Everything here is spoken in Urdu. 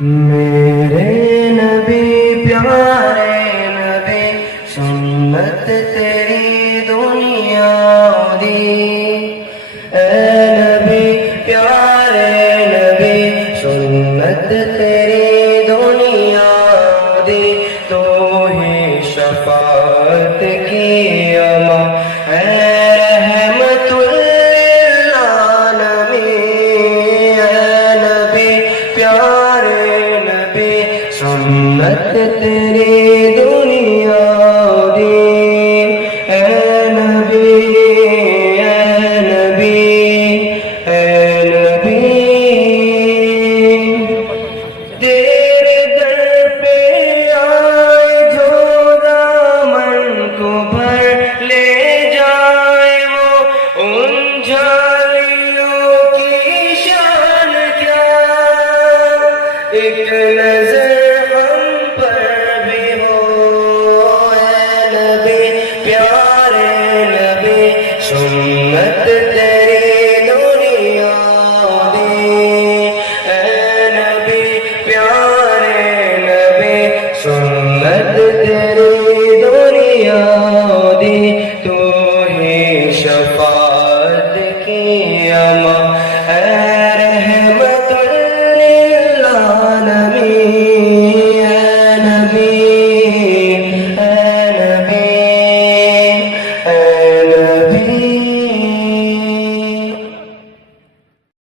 میرے نبی پیارے نبی سنت تیری دنیا دی، اے نبی پیارے نبی سنت تیری دنیا دی، تو ہی شفاعت کی اما اے رحمت للعالمین، اے نبی پیارے سنت تیری دنیا دی، اے نبی اے نبی اے نبی، تیرے در پہ آئے جو دامن کو بھر لے جائے، وہ ان جھالیوں کی شان کیا، ایک نظر پیارے نبی سنت